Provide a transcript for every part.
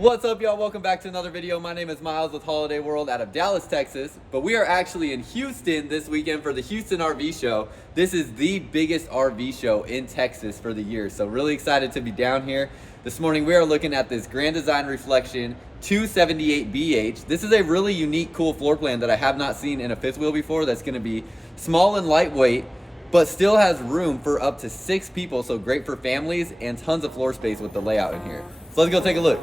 What's up, y'all? Welcome back to another video. My name is Myles with Holiday World out of Dallas, Texas. But we are actually in Houston this weekend for the Houston RV show. This is the biggest RV show in Texas for the year. So really excited to be down here. This morning we are looking at this Grand Design Reflection 278BH. This is a really unique, cool floor plan that I have not seen in a fifth wheel before. That's going to be small and lightweight, but still has room for up to 6 people. So great for families and tons of floor space with the layout in here. So let's go take a look.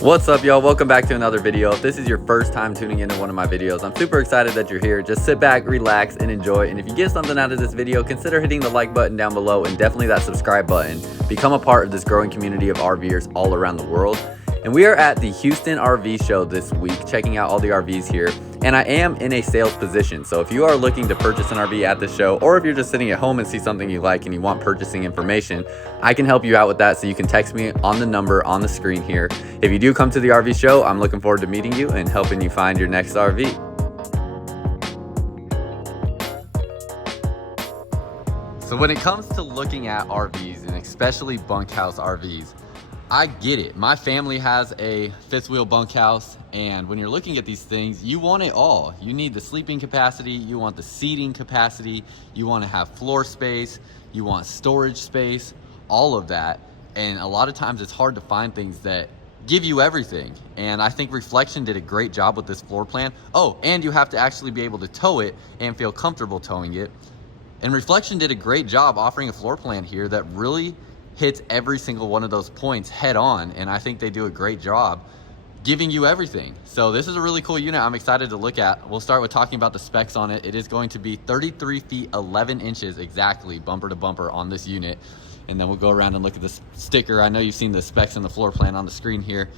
What's up, y'all? Welcome back to another video. If this is your first time tuning into one of my videos, I'm super excited that you're here. Just sit back, relax, and enjoy. And if you get something out of this video, consider hitting the like button down below and definitely that subscribe button. Become a part of this growing community of RVers all around the world. And we are at the Houston RV show this week, checking out all the RVs here. And I am in a sales position. So if you are looking to purchase an RV at the show, or if you're just sitting at home and see something you like and you want purchasing information, I can help you out with that. So you can text me on the number on the screen here. If you do come to the RV show, I'm looking forward to meeting you and helping you find your next RV. So when it comes to looking at RVs, and especially bunkhouse RVs, I get it. My family has a fifth wheel bunkhouse, and when you're looking at these things, you want it all. You need the sleeping capacity, you want the seating capacity, you want to have floor space, you want storage space, all of that. And a lot of times it's hard to find things that give you everything. And I think Reflection did a great job with this floor plan. Oh, and you have to actually be able to tow it and feel comfortable towing it. And Reflection did a great job offering a floor plan here that really hits every single one of those points head on, and I think they do a great job giving you everything. So this is a really cool unit I'm excited to look at. We'll start with talking about the specs on it. It is going to be 33 feet 11 inches exactly bumper to bumper on this unit, and then we'll go around and look at the sticker. I know you've seen the specs and the floor plan on the screen here,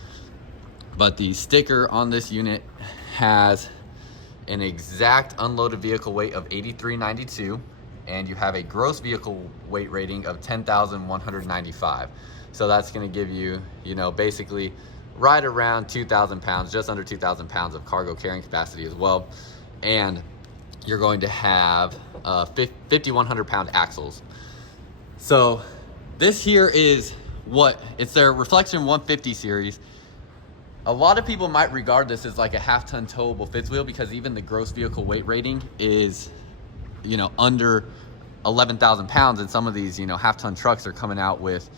but the sticker on this unit has an exact unloaded vehicle weight of 8392, and you have a gross vehicle weight rating of 10,195. So that's going to give you, basically right around 2,000 pounds, just under 2,000 pounds of cargo carrying capacity as well. And you're going to have 5,100 pound axles. So this here is it's their Reflection 150 series. A lot of people might regard this as like a half-ton towable fifth wheel because even the gross vehicle weight rating is under 11,000 pounds, and some of these, half-ton trucks are coming out with,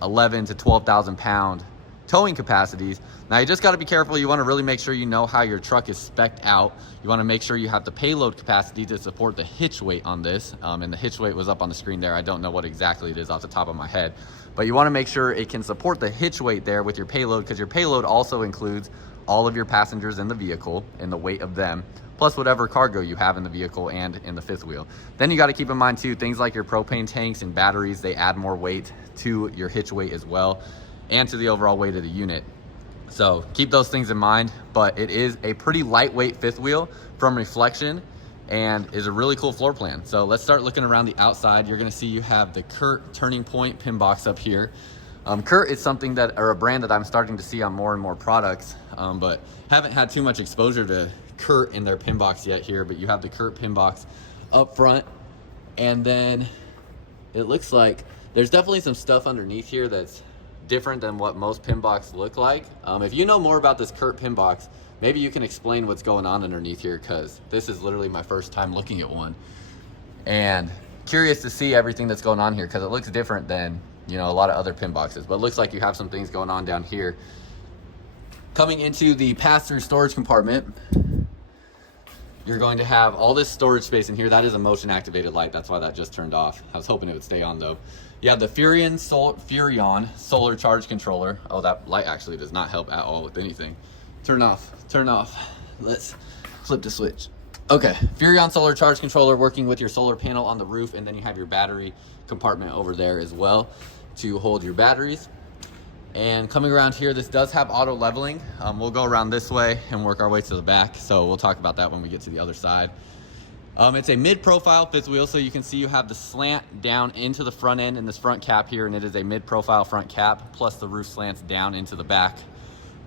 11 to 12,000 pound towing capacities. Now you just got to be careful. You want to really make sure you know how your truck is spec'd out. You want to make sure you have the payload capacity to support the hitch weight on this. And the hitch weight was up on the screen there. I don't know what exactly it is off the top of my head, but you want to make sure it can support the hitch weight there with your payload, because your payload also includes all of your passengers in the vehicle and the weight of them, plus whatever cargo you have in the vehicle and in the fifth wheel. Then you got to keep in mind too, things like your propane tanks and batteries, they add more weight to your hitch weight as well, and to the overall weight of the unit. So keep those things in mind, but it is a pretty lightweight fifth wheel from Reflection and is a really cool floor plan. So let's start looking around the outside. You're gonna see you have the Curt turning point pin box up here. Curt is something a brand that I'm starting to see on more and more products, but haven't had too much exposure to Curt in their pin box yet here. But you have the Curt pin box up front, and then it looks like there's definitely some stuff underneath here that's different than what most pin boxes look like. If you know more about this Curt pin box, maybe you can explain what's going on underneath here, because this is literally my first time looking at one, and curious to see everything that's going on here, because it looks different than a lot of other pin boxes. But it looks like you have some things going on down here. Coming into the pass-through storage compartment, you're going to have all this storage space in here. That is a motion activated light. That's why that just turned off. I was hoping it would stay on though. You have the Furion solar charge controller. Oh, that light actually does not help at all with anything. Turn off. Let's flip the switch. Okay, Furion solar charge controller working with your solar panel on the roof, and then you have your battery compartment over there as well to hold your batteries. And coming around here, this does have auto leveling. We'll go around this way and work our way to the back, so we'll talk about that when we get to the other side. It's a mid-profile fifth wheel, so you can see you have the slant down into the front end in this front cap here, and it is a mid-profile front cap, plus the roof slants down into the back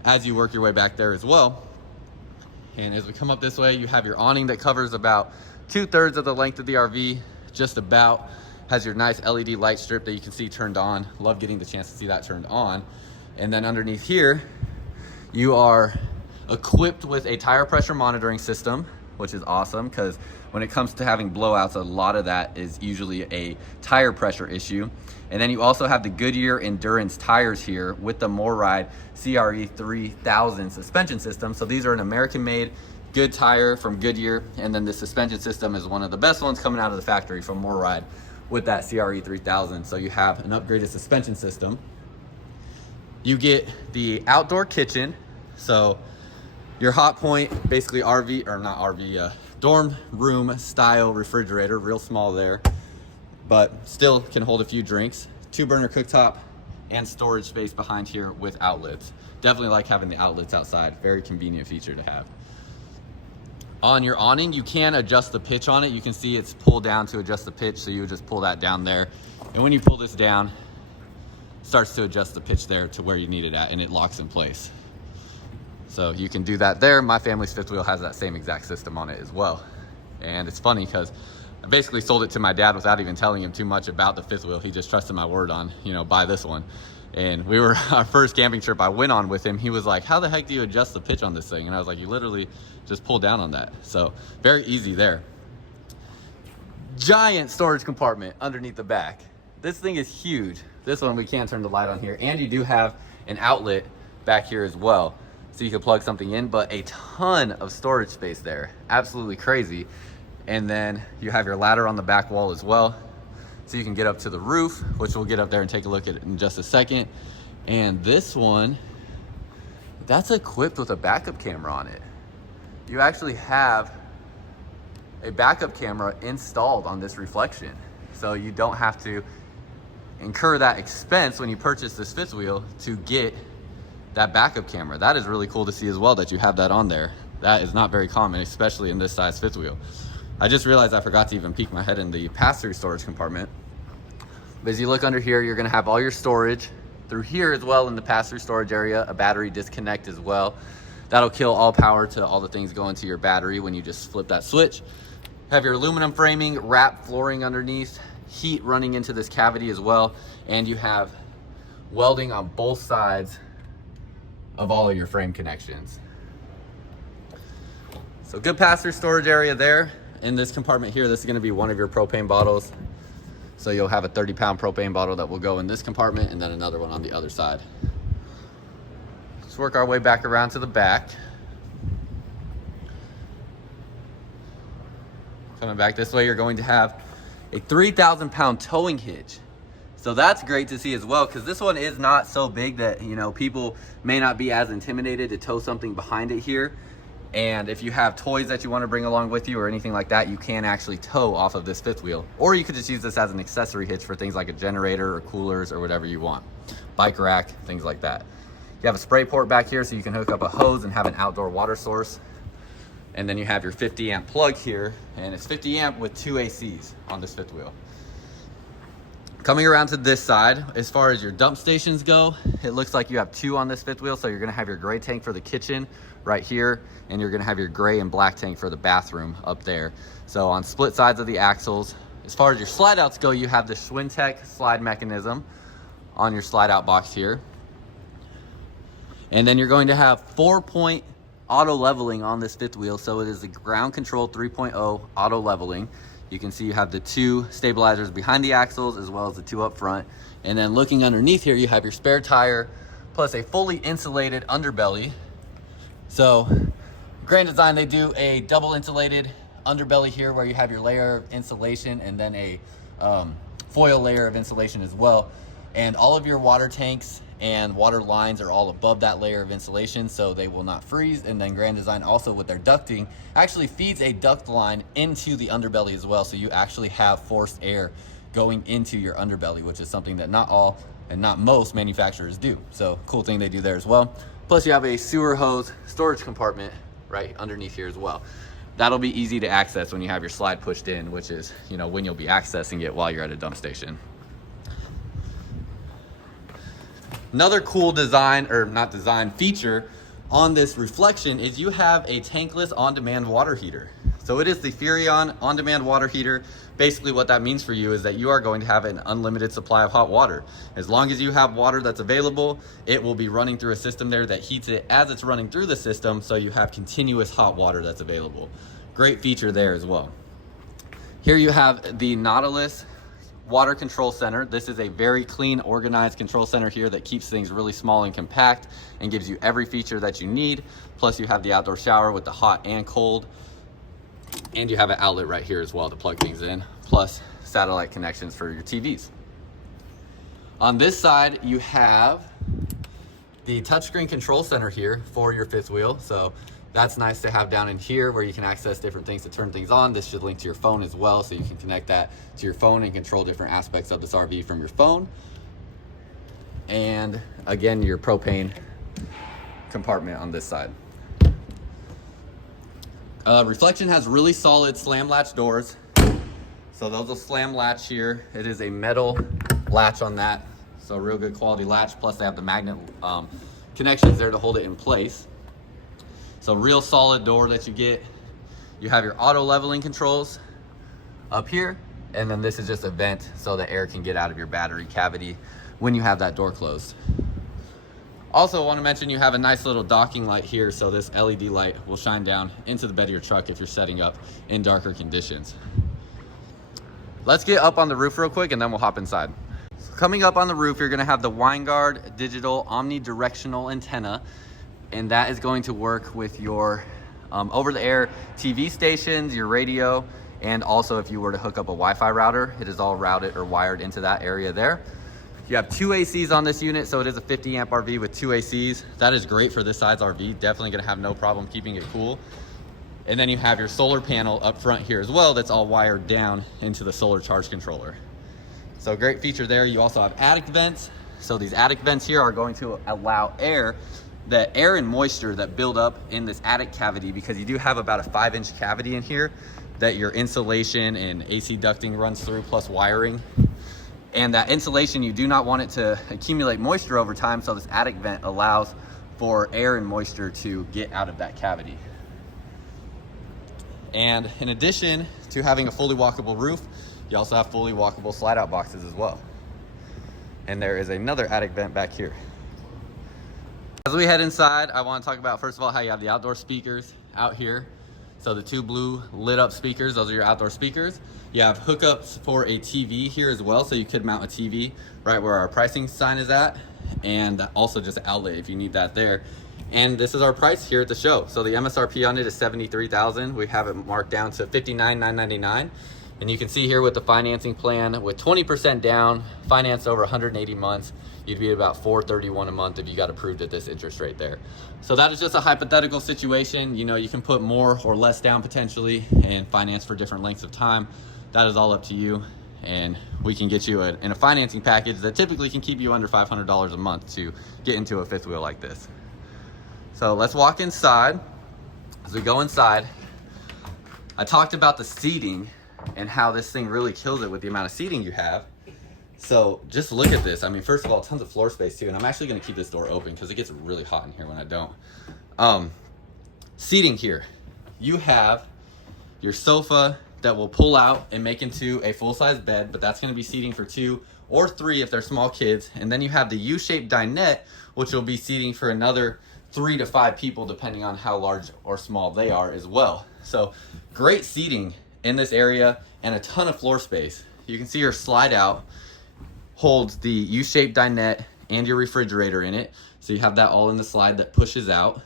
as you work your way back there as well. And as we come up this way, you have your awning that covers about 2/3 of the length of the RV, just about. Has your nice LED light strip that you can see turned on. Love getting the chance to see that turned on. And then underneath here, you are equipped with a tire pressure monitoring system, which is awesome because when it comes to having blowouts, a lot of that is usually a tire pressure issue. And then you also have the Goodyear Endurance tires here with the MORride CRE 3000 suspension system. So these are an American-made good tire from Goodyear, and then the suspension system is one of the best ones coming out of the factory from MORride with that CRE 3000. So you have an upgraded suspension system. You get the outdoor kitchen, so your hot point, basically RV, or not RV, dorm room style refrigerator, real small there, but still can hold a few drinks. 2-burner cooktop and storage space behind here with outlets. Definitely like having the outlets outside. Very convenient feature to have. On your awning, you can adjust the pitch on it. You can see it's pulled down to adjust the pitch, so you would just pull that down there. And when you pull this down, it starts to adjust the pitch there to where you need it at, and it locks in place. So you can do that there. My family's fifth wheel has that same exact system on it as well. And it's funny because I basically sold it to my dad without even telling him too much about the fifth wheel. He just trusted my word on, buy this one. And we were, our first camping trip I went on with him, he was like, how the heck do you adjust the pitch on this thing? And I was like, you literally just pull down on that. So very easy there. Giant storage compartment underneath the back. This thing is huge. This one, we can't turn the light on here. And you do have an outlet back here as well, so you can plug something in, but a ton of storage space there. Absolutely crazy. And then you have your ladder on the back wall as well, so you can get up to the roof, which we'll get up there and take a look at in just a second. And this one, that's equipped with a backup camera on it. You actually have a backup camera installed on this reflection, so you don't have to incur that expense when you purchase this fifth wheel to get that backup camera. That is really cool to see as well, that you have that on there. That is not very common, especially in this size fifth wheel. I just realized I forgot to even peek my head in the pass-through storage compartment. But as you look under here, you're gonna have all your storage. Through here as well in the pass-through storage area, a battery disconnect as well. That'll kill all power to all the things going to your battery when you just flip that switch. Have your aluminum framing, wrap flooring underneath, heat running into this cavity as well, and you have welding on both sides of all of your frame connections. So good pass-through storage area there. In this compartment here, this is gonna be one of your propane bottles. So you'll have a 30-pound propane bottle that will go in this compartment, and then another one on the other side. Let's work our way back around to the back. Coming back this way, you're going to have a 3,000-pound towing hitch. So that's great to see as well, because this one is not so big that, people may not be as intimidated to tow something behind it here. And if you have toys that you want to bring along with you or anything like that, you can actually tow off of this fifth wheel. Or you could just use this as an accessory hitch for things like a generator or coolers or whatever you want. Bike rack, things like that. You have a spray port back here, so you can hook up a hose and have an outdoor water source. And then you have your 50 amp plug here, and it's 50 amp with 2 ACs on this fifth wheel. Coming around to this side, as far as your dump stations go, it looks like you have 2 on this fifth wheel. So you're gonna have your gray tank for the kitchen right here, and you're gonna have your gray and black tank for the bathroom up there. So on split sides of the axles. As far as your slide outs go, you have the Schwintech slide mechanism on your slide out box here. And then you're going to have 4-point auto leveling on this fifth wheel. So it is the ground control 3.0 auto leveling. You can see you have the 2 stabilizers behind the axles as well as the 2 up front. And then looking underneath here, you have your spare tire plus a fully insulated underbelly. So Grand Design, they do a double insulated underbelly here where you have your layer of insulation and then a foil layer of insulation as well. And all of your water tanks and water lines are all above that layer of insulation, so they will not freeze. And then Grand Design also with their ducting actually feeds a duct line into the underbelly as well, so you actually have forced air going into your underbelly, which is something that not all and not most manufacturers do. So cool thing they do there as well. Plus you have a sewer hose storage compartment right underneath here as well. That'll be easy to access when you have your slide pushed in, which is when you'll be accessing it while you're at a dump station. Another cool design, or not design, feature on this reflection is you have a tankless on-demand water heater. So it is the Furrion on-demand water heater. Basically what that means for you is that you are going to have an unlimited supply of hot water. As long as you have water that's available, it will be running through a system there that heats it as it's running through the system, so you have continuous hot water that's available. Great feature there as well. Here you have the Nautilus Water Control Center. This is a very clean, organized control center here that keeps things really small and compact and gives you every feature that you need. Plus you have the outdoor shower with the hot and cold. And you have an outlet right here as well to plug things in, plus satellite connections for your TVs. On this side, you have the touchscreen control center here for your fifth wheel. So that's nice to have down in here where you can access different things to turn things on. This should link to your phone as well, so you can connect that to your phone and control different aspects of this RV from your phone. And again, your propane compartment on this side. Reflection has really solid slam latch doors. So those will slam latch here. It is a metal latch on that. So real good quality latch. Plus they have the magnet connections there to hold it in place. So real solid door that you get. You have your auto leveling controls up here. And then this is just a vent so the air can get out of your battery cavity when you have that door closed. Also, I want to mention you have a nice little docking light here, so this LED light will shine down into the bed of your truck if you're setting up in darker conditions. Let's get up on the roof real quick and then we'll hop inside. So coming up on the roof, you're going to have the Winegard digital omnidirectional antenna, and that is going to work with your over-the-air TV stations, your radio, and also if you were to hook up a Wi-Fi router, it is all routed or wired into that area there. You have 2 ACs on this unit, so it is a 50 amp RV with 2 ACs. That is great for this size RV. Definitely gonna have no problem keeping it cool. And then you have your solar panel up front here as well that's all wired down into the solar charge controller. So great feature there. You also have attic vents. So these attic vents here are going to allow air and moisture that build up in this attic cavity, because you do have about a 5-inch cavity in here that your insulation and AC ducting runs through, plus wiring. And that insulation, you do not want it to accumulate moisture over time, so this attic vent allows for air and moisture to get out of that cavity. And in addition to having a fully walkable roof, you also have fully walkable slide out boxes as well. And there is another attic vent back here. As we head inside, I want to talk about, first of all, how you have the outdoor speakers out here. So the 2 blue lit up speakers, those are your outdoor speakers. You have hookups for a TV here as well, so you could mount a TV right where our pricing sign is at, and also just an outlet if you need that there. And this is our price here at the show. So the MSRP on it is $73,000. We have it marked down to $59,999. And you can see here with the financing plan, with 20% down, financed over 180 months, you'd be at about $431 a month if you got approved at this interest rate there. So that is just a hypothetical situation. You know, you can put more or less down potentially and finance for different lengths of time. That is all up to you. And we can get you in a financing package that typically can keep you under $500 a month to get into a fifth wheel like this. So let's walk inside. As we go inside, I talked about the seating and how this thing really kills it with the amount of seating you have. So just look at this. I mean, first of all, tons of floor space too. And I'm actually gonna keep this door open because it gets really hot in here when I don't. Seating here. You have your sofa that will pull out and make into a full-size bed, but that's gonna be seating for 2 or 3 if they're small kids. And then you have the U-shaped dinette, which will be seating for another 3 to 5 people, depending on how large or small they are as well. So great seating in this area and a ton of floor space. You can see your slide out holds the U-shaped dinette and your refrigerator in it. So you have that all in the slide that pushes out,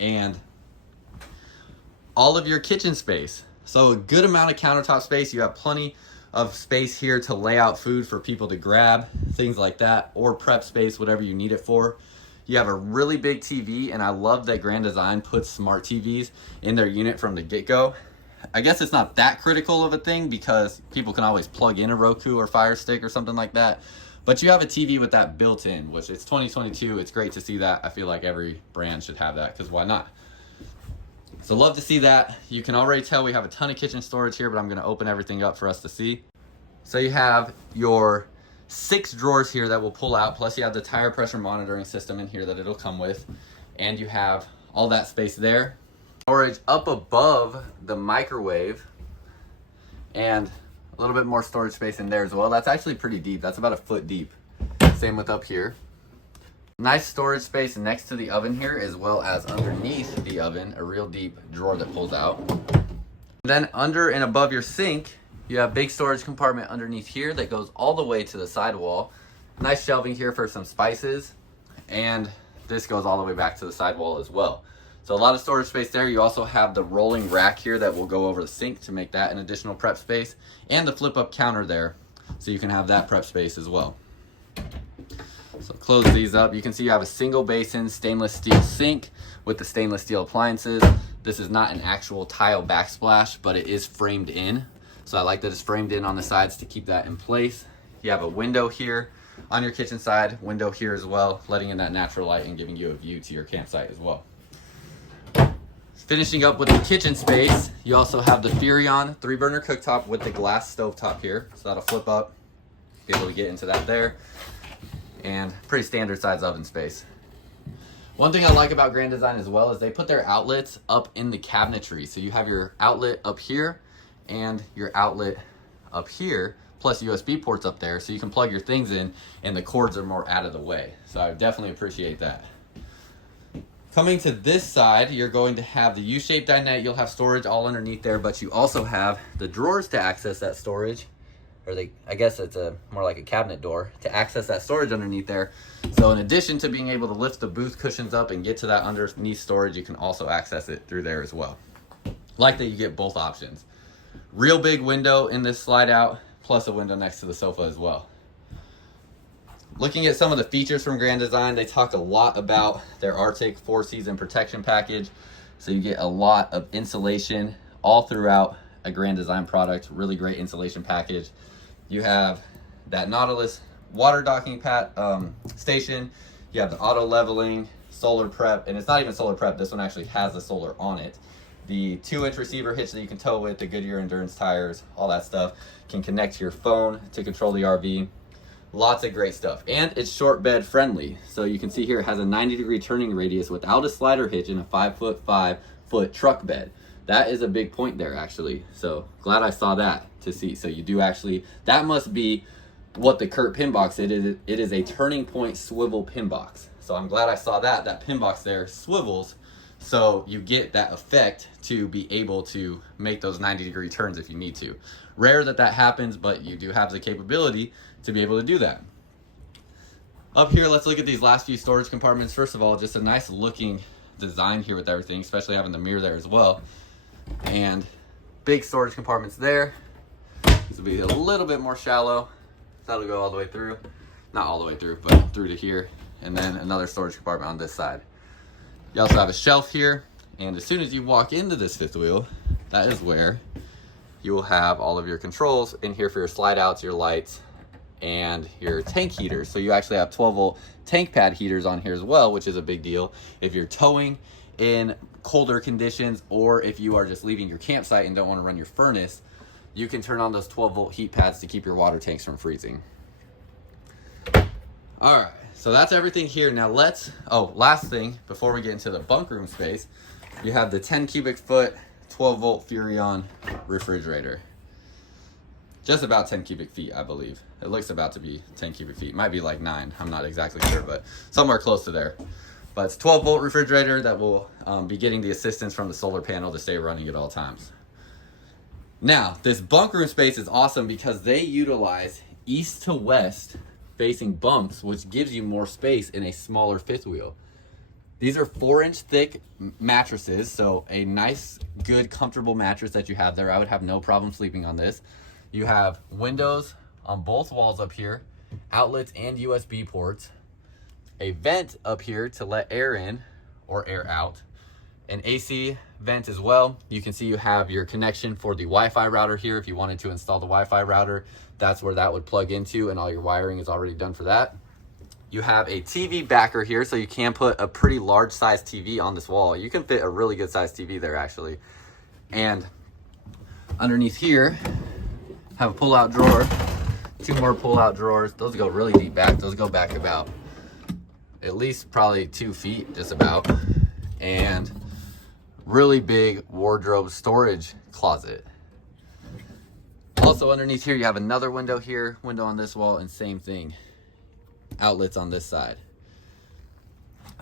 and all of your kitchen space. So a good amount of countertop space. You have plenty of space here to lay out food for people to grab, things like that, or prep space, whatever you need it for. You have a really big TV, and I love that Grand Design puts smart TVs in their unit from the get-go. I guess it's not that critical of a thing because people can always plug in a Roku or Fire Stick or something like that. But you have a TV with that built in, which it's 2022. It's great to see that. I feel like every brand should have that, because why not? So love to see that. You can already tell we have a ton of kitchen storage here, but I'm gonna open everything up for us to see. So you have your 6 drawers here that will pull out, plus you have the tire pressure monitoring system in here that it'll come with, and you have all that space there. Storage up above the microwave, and a little bit more storage space in there as well. That's actually pretty deep. That's about a foot deep. Same with up here. Nice storage space next to the oven here, as well as underneath the oven, a real deep drawer that pulls out. Then under and above your sink, you have big storage compartment underneath here that goes all the way to the sidewall. Nice shelving here for some spices, and this goes all the way back to the sidewall as well. So a lot of storage space there. You also have the rolling rack here that will go over the sink to make that an additional prep space, and the flip up counter there, so you can have that prep space as well. So close these up. You can see you have a single basin stainless steel sink with the stainless steel appliances. This is not an actual tile backsplash, but it is framed in. So I like that it's framed in on the sides to keep that in place. You have a window here on your kitchen side, window here as well, letting in that natural light and giving you a view to your campsite as well. Finishing up with the kitchen space, you also have the Furrion 3-burner cooktop with the glass stovetop here. So that'll flip up, be able to get into that there. And pretty standard size oven space. One thing I like about Grand Design as well is they put their outlets up in the cabinetry. So you have your outlet up here and your outlet up here, plus USB ports up there, so you can plug your things in and the cords are more out of the way. So I definitely appreciate that. Coming to this side, you're going to have the U-shaped dinette. You'll have storage all underneath there, but you also have the drawers to access that storage. I guess it's more like a cabinet door to access that storage underneath there. So in addition to being able to lift the booth cushions up and get to that underneath storage, you can also access it through there as well. Like that, you get both options. Real big window in this slide out, plus a window next to the sofa as well. Looking at some of the features from Grand Design, they talked a lot about their Arctic 4-season protection package. So you get a lot of insulation all throughout a Grand Design product. Really great insulation package. You have that Nautilus water docking station. You have the auto leveling, solar prep, and it's not even solar prep. This one actually has the solar on it. The 2-inch receiver hitch that you can tow with, the Goodyear Endurance tires, all that stuff. Can connect to your phone to control the RV. Lots of great stuff. And it's short bed friendly. So you can see here it has a 90-degree turning radius without a slider hitch and a 5'5" truck bed. That is a big point there actually. So glad I saw that to see. So you do actually, that must be what the Curt pin box is. It is a turning point swivel pin box. So I'm glad I saw that. That pin box there swivels, so you get that effect to be able to make those 90-degree turns if you need to. Rare that that happens, but you do have the capability to be able to do that. Up here, let's look at these last few storage compartments. First of all, just a nice looking design here with everything, especially having the mirror there as well. And big storage compartments there. This will be a little bit more shallow. That'll go all the way through. Not all the way through, but through to here. And then another storage compartment on this side. You also have a shelf here. And as soon as you walk into this fifth wheel, that is where you will have all of your controls in here for your slide outs, your lights, and your tank heaters. So you actually have 12-volt tank pad heaters on here as well, which is a big deal if you're towing in colder conditions, or if you are just leaving your campsite and don't want to run your furnace, you can turn on those 12-volt heat pads to keep your water tanks from freezing. All right, so that's everything here. Now last thing before we get into the bunk room space, you have the 10 cubic foot 12-volt Furrion refrigerator. Just about 10 cubic feet, I believe. It looks about to be 10 cubic feet. Might be like 9. I'm not exactly sure, but somewhere close to there. But it's a 12-volt refrigerator that will be getting the assistance from the solar panel to stay running at all times. Now, this bunk room space is awesome because they utilize east to west facing bunks, which gives you more space in a smaller fifth wheel. These are 4-inch thick mattresses, so a nice, good, comfortable mattress that you have there. I would have no problem sleeping on this. You have windows on both walls up here, outlets and USB ports, a vent up here to let air in or air out, an AC vent as well. You can see you have your connection for the Wi-Fi router here. If you wanted to install the Wi-Fi router, that's where that would plug into, and all your wiring is already done for that. You have a TV backer here, so you can put a pretty large size TV on this wall. You can fit a really good size TV there actually. And underneath here, have a pull-out drawer, 2 more pull-out drawers. Those go really deep back. Those go back about at least probably 2 feet, just about. And really big wardrobe storage closet. Also underneath here, you have another window here, window on this wall, and same thing. Outlets on this side.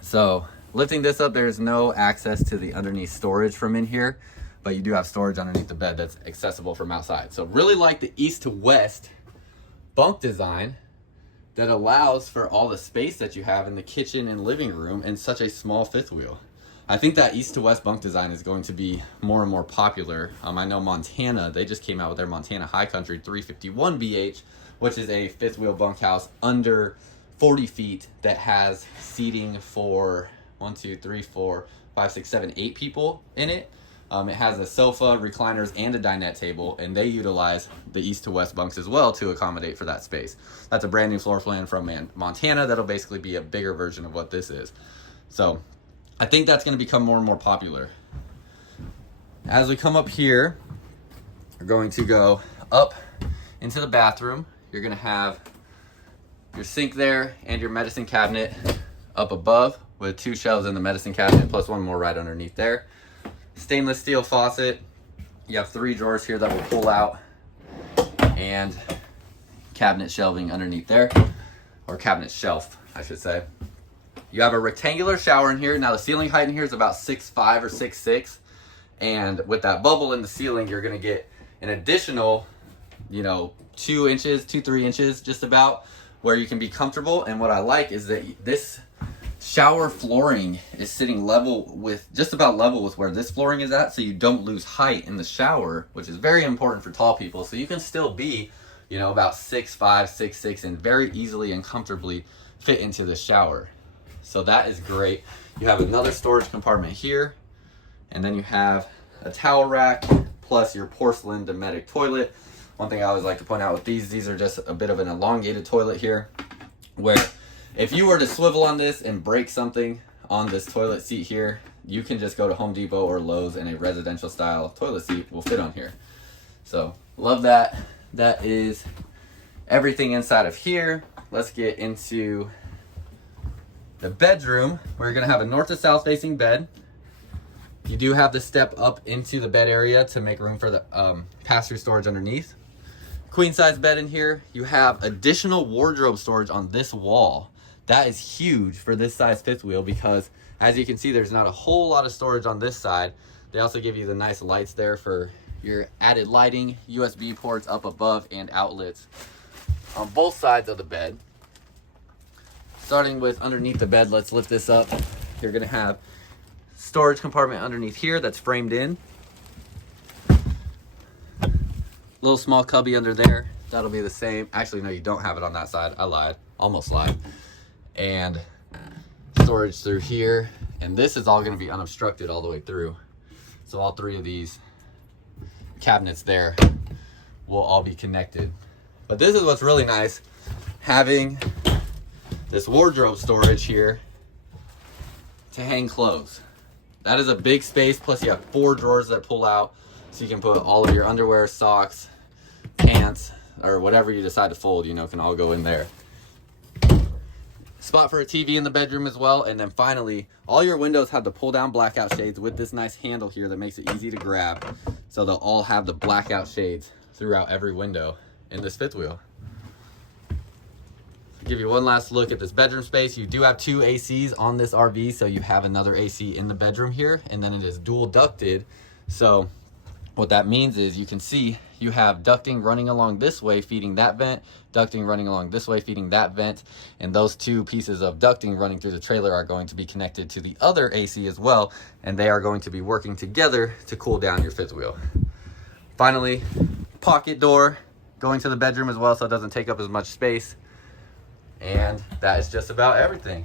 So lifting this up, there's no access to the underneath storage from in here, but you do have storage underneath the bed that's accessible from outside. So really like the east to west bunk design that allows for all the space that you have in the kitchen and living room in such a small fifth wheel. I think that east to west bunk design is going to be more and more popular. I know Montana, they just came out with their Montana High Country 351 BH, which is a fifth wheel bunkhouse under 40 feet that has seating for 1, 2, 3, 4, 5, 6, 7, 8 people in it. It has a sofa, recliners, and a dinette table, and they utilize the east to west bunks as well to accommodate for that space. That's a brand new floor plan from Montana. That'll basically be a bigger version of what this is. So I think that's going to become more and more popular. As we come up here, we're going to go up into the bathroom. You're going to have your sink there and your medicine cabinet up above with 2 shelves in the medicine cabinet plus 1 more right underneath there. Stainless steel faucet. You have 3 drawers here that will pull out, and cabinet shelving underneath there, or cabinet shelf, I should say. You have a rectangular shower in here. Now the ceiling height in here is about 6'5" or 6'6", and with that bubble in the ceiling, you're gonna get an additional, 2 inches, 3 inches, just about, where you can be comfortable. And what I like is that this shower flooring is sitting just about level with where this flooring is at, so you don't lose height in the shower, which is very important for tall people. So you can still be, about 6'5", 6'6", and very easily and comfortably fit into the shower. So that is great. You have another storage compartment here, and then you have a towel rack plus your porcelain Dometic toilet. One thing I always like to point out with these are just a bit of an elongated toilet here, where if you were to swivel on this and break something on this toilet seat here, you can just go to Home Depot or Lowe's and a residential style toilet seat will fit on here. So love that. That is everything inside of here. Let's get into the bedroom. We're gonna have a north to south facing bed. You do have the step up into the bed area to make room for the pass-through storage underneath. Queen size bed in here. You have additional wardrobe storage on this wall. That is huge for this size fifth wheel because, as you can see, there's not a whole lot of storage on this side. They also give you the nice lights there for your added lighting, USB ports up above, and outlets on both sides of the bed. Starting with underneath the bed, let's lift this up. You're gonna have storage compartment underneath here that's framed in. Little small cubby under there. That'll be the same. Actually, no, you don't have it on that side. I lied. Almost lied. And storage through here. And this is all going to be unobstructed all the way through. So all 3 of these cabinets there will all be connected. But this is what's really nice, having this wardrobe storage here to hang clothes. That is a big space, plus you have 4 drawers that pull out, so you can put all of your underwear, socks, pants, or whatever you decide to fold, can all go in there. Spot for a TV in the bedroom as well. And then finally, all your windows have the pull down blackout shades with this nice handle here that makes it easy to grab. So they'll all have the blackout shades throughout every window in this fifth wheel. Give you one last look at this bedroom space. You do have 2 ACs on this RV, so you have another AC in the bedroom here, and then it is dual ducted. So what that means is you can see you have ducting running along this way feeding that vent, ducting running along this way feeding that vent, and those 2 pieces of ducting running through the trailer are going to be connected to the other AC as well, and they are going to be working together to cool down your fifth wheel. Finally, pocket door going to the bedroom as well, so it doesn't take up as much space. And that is just about everything.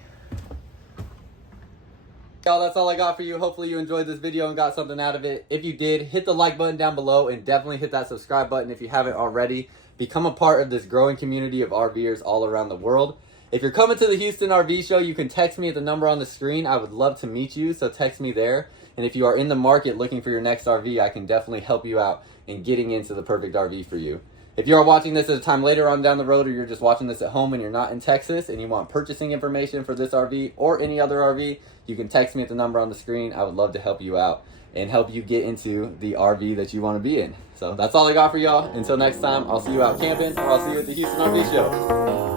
Y'all, that's all I got for you. Hopefully you enjoyed this video and got something out of it. If you did, hit the like button down below and definitely hit that subscribe button if you haven't already. Become a part of this growing community of RVers all around the world. If you're coming to the Houston RV show, you can text me at the number on the screen. I would love to meet you, so text me there. And if you are in the market looking for your next RV, I can definitely help you out in getting into the perfect RV for you. If you are watching this at a time later on down the road, or you're just watching this at home and you're not in Texas and you want purchasing information for this RV or any other RV, you can text me at the number on the screen. I would love to help you out and help you get into the RV that you want to be in. So that's all I got for y'all. Until next time, I'll see you out camping, or I'll see you at the Houston RV show.